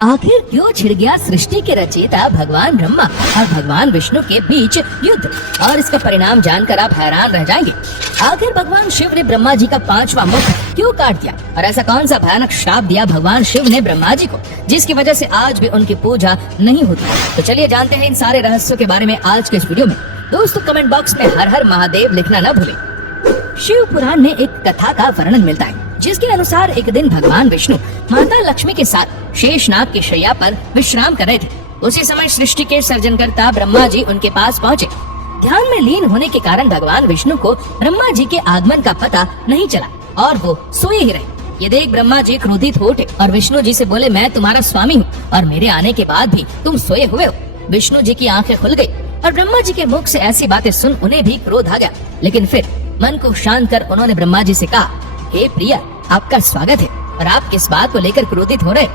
आखिर क्यों छिड़ गया सृष्टि के रचयिता भगवान ब्रह्मा और भगवान विष्णु के बीच युद्ध, और इसका परिणाम जानकर आप हैरान रह जाएंगे। आखिर भगवान शिव ने ब्रह्मा जी का 5वां मुख क्यों काट दिया और ऐसा कौन सा भयानक श्राप दिया भगवान शिव ने ब्रह्मा जी को, जिसकी वजह से आज भी उनकी पूजा नहीं होती। तो चलिए जानते हैं इन सारे रहस्यों के बारे में आज के इस वीडियो में। दोस्तों कमेंट बॉक्स में हर हर महादेव लिखना न भूलें। शिव पुराण में एक कथा का वर्णन मिलता है जिसके अनुसार एक दिन भगवान विष्णु माता लक्ष्मी के साथ शेषनाग की शैया पर विश्राम कर रहे थे। उसी समय सृष्टि के सर्जनकर्ता ब्रह्मा जी उनके पास पहुँचे। ध्यान में लीन होने के कारण भगवान विष्णु को ब्रह्मा जी के आगमन का पता नहीं चला और वो सोए ही रहे। ये देख ब्रह्मा जी क्रोधित हो उठे और विष्णु जी से बोले, मैं तुम्हारा स्वामी हूँ और मेरे आने के बाद भी तुम सोए हुए हो। विष्णु जी की आंखें खुल गई और ब्रह्मा जी के मुख से ऐसी बातें सुन उन्हें भी क्रोध आ गया, लेकिन फिर मन को शांत कर उन्होंने ब्रह्मा जी से कहा, हे प्रिया, आपका स्वागत है और आप किस बात को लेकर क्रोधित हो रहे?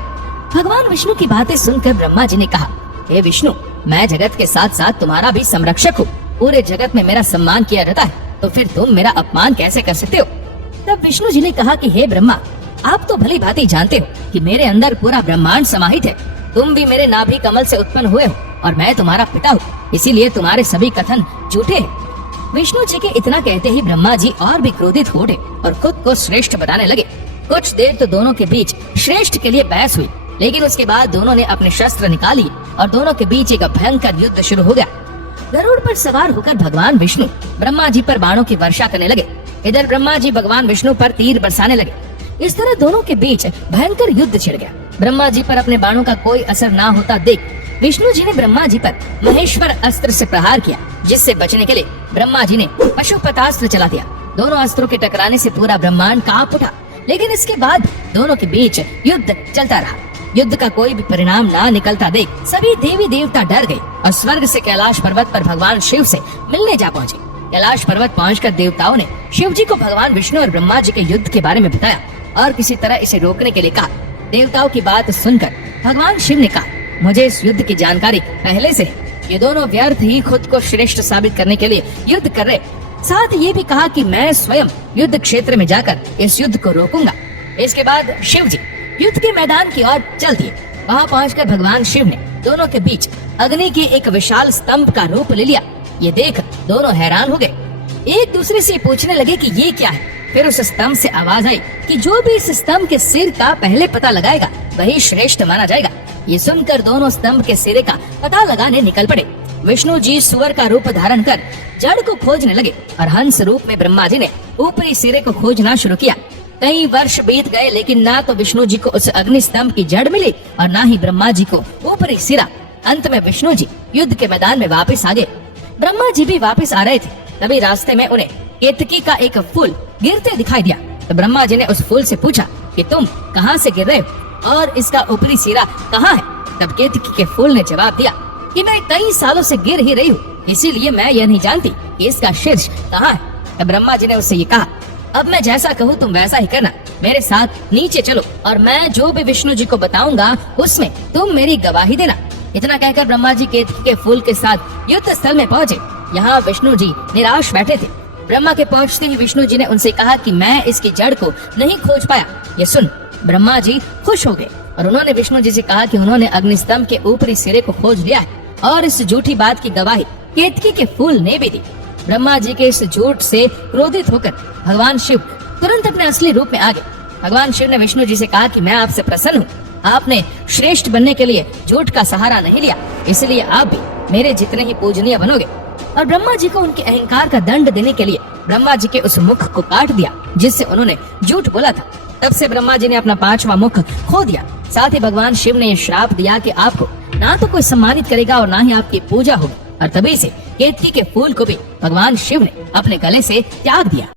भगवान विष्णु की बातें सुनकर ब्रह्मा जी ने कहा, हे विष्णु, मैं जगत के साथ साथ तुम्हारा भी संरक्षक हूँ। पूरे जगत में मेरा सम्मान किया जाता है, तो फिर तुम मेरा अपमान कैसे कर सकते हो? तब विष्णु जी ने कहा कि हे ब्रह्मा, आप तो भली भांति जानते हो कि मेरे अंदर पूरा ब्रह्मांड समाहित है। तुम भी मेरे नाभि कमल से उत्पन्न हुए हो और मैं तुम्हारा पिता हूँ, इसीलिए तुम्हारे सभी कथन झूठे हैं। विष्णु जी के इतना कहते ही ब्रह्मा जी और भी क्रोधित हो उठे और खुद को श्रेष्ठ बताने लगे। कुछ देर तो दोनों के बीच श्रेष्ठ के लिए बहस हुई, लेकिन उसके बाद दोनों ने अपने शस्त्र निकाली और दोनों के बीच एक भयंकर युद्ध शुरू हो गया। गरुड़ पर सवार होकर भगवान विष्णु ब्रह्मा जी पर बाणों की वर्षा करने लगे। इधर ब्रह्मा जी भगवान विष्णु पर तीर बरसाने लगे। इस तरह दोनों के बीच भयंकर युद्ध छिड़ गया। ब्रह्मा जी पर अपने बाणों का कोई असर ना होता देख विष्णु जी ने ब्रह्मा जी पर महेश्वर अस्त्र से प्रहार किया, जिससे बचने के लिए ब्रह्मा जी ने पशुपतास्त्र चला दिया। दोनों अस्त्रों के टकराने से पूरा ब्रह्मांड कांप उठा, लेकिन इसके बाद दोनों के बीच युद्ध चलता रहा। युद्ध का कोई भी परिणाम ना निकलता देख सभी देवी देवता डर गए और स्वर्ग से कैलाश पर्वत पर भगवान शिव से मिलने जा पहुँचे। कैलाश पर्वत पहुंचकर देवताओं ने शिव जी को भगवान विष्णु और ब्रह्मा जी के युद्ध के बारे में बताया और किसी तरह इसे रोकने के लिए कहा। देवताओं की बात सुनकर भगवान शिव ने कहा, मुझे इस युद्ध की जानकारी पहले से है। ये दोनों व्यर्थ ही खुद को श्रेष्ठ साबित करने के लिए युद्ध कर रहे। साथ ये भी कहा कि मैं स्वयं युद्ध क्षेत्र में जाकर इस युद्ध को रोकूंगा। इसके बाद शिव जी युद्ध के मैदान की ओर चल दिए। वहाँ पहुंचकर भगवान शिव ने दोनों के बीच अग्नि के एक विशाल स्तंभ का रूप ले लिया। ये देख दोनों हैरान हो गए, एक दूसरे से पूछने लगे कि ये क्या है। फिर उस स्तंभ से आवाज आई कि जो भी इस स्तंभ के सिर का पहले पता लगाएगा वही श्रेष्ठ माना जाएगा। ये सुनकर दोनों स्तंभ के सिरे का पता लगाने निकल पड़े। विष्णु जी सुअर का रूप धारण कर जड़ को खोजने लगे और हंस रूप में ब्रह्मा जी ने ऊपरी सिरे को खोजना शुरू किया। कई वर्ष बीत गए, लेकिन ना तो विष्णु जी को उस अग्नि स्तंभ की जड़ मिली और ना ही ब्रह्मा जी को ऊपरी सिरा। अंत में विष्णु जी युद्ध के मैदान में वापस आ गए। ब्रह्मा जी भी वापस आ रहे थे, तभी रास्ते में उन्हें केतकी का एक फूल गिरते दिखाई दिया। तो ब्रह्मा जी ने उस फूल से पूछा कि तुम कहाँ से गिर रहे हो और इसका ऊपरी सिरा कहाँ है? तब केतकी के फूल ने जवाब दिया कि मैं कई सालों से गिर ही रही हूँ, इसीलिए मैं यह नहीं जानती कि इसका शीर्ष कहाँ है। तब ब्रह्मा जी ने उससे ये कहा, अब मैं जैसा कहूँ तुम वैसा ही करना, मेरे साथ नीचे चलो और मैं जो भी विष्णु जी को बताऊंगा उसमें तुम मेरी गवाही देना। इतना कहकर ब्रह्मा जी केतकी के फूल के साथ युद्ध स्थल में पहुँचे। यहाँ विष्णु जी निराश बैठे थे। ब्रह्मा के पहुँचते ही विष्णु जी ने उनसे कहा कि मैं इसकी जड़ को नहीं खोज पाया। ये सुन ब्रह्मा जी खुश हो गए और उन्होंने विष्णु जी से कहा कि उन्होंने अग्निस्तंभ के ऊपरी सिरे को खोज लिया है और इस झूठी बात की गवाही केतकी के फूल ने भी दी। ब्रह्मा जी के इस झूठ से क्रोधित होकर भगवान शिव तुरंत अपने असली रूप में आ गए। भगवान शिव ने विष्णु जी से कहा कि मैं आपसे प्रसन्न हूँ, आपने श्रेष्ठ बनने के लिए झूठ का सहारा नहीं लिया, इसलिए आप भी मेरे जितने ही पूजनीय बनोगे। और ब्रह्मा जी को उनके अहंकार का दंड देने के लिए ब्रह्मा जी के उस मुख को काट दिया जिससे उन्होंने झूठ बोला था। तब से ब्रह्मा जी ने अपना 5वां मुख खो दिया। साथ ही भगवान शिव ने श्राप दिया कि आपको ना तो कोई सम्मानित करेगा और ना ही आपकी पूजा होगी। और तभी से केतकी के फूल को भी भगवान शिव ने अपने गले से त्याग दिया।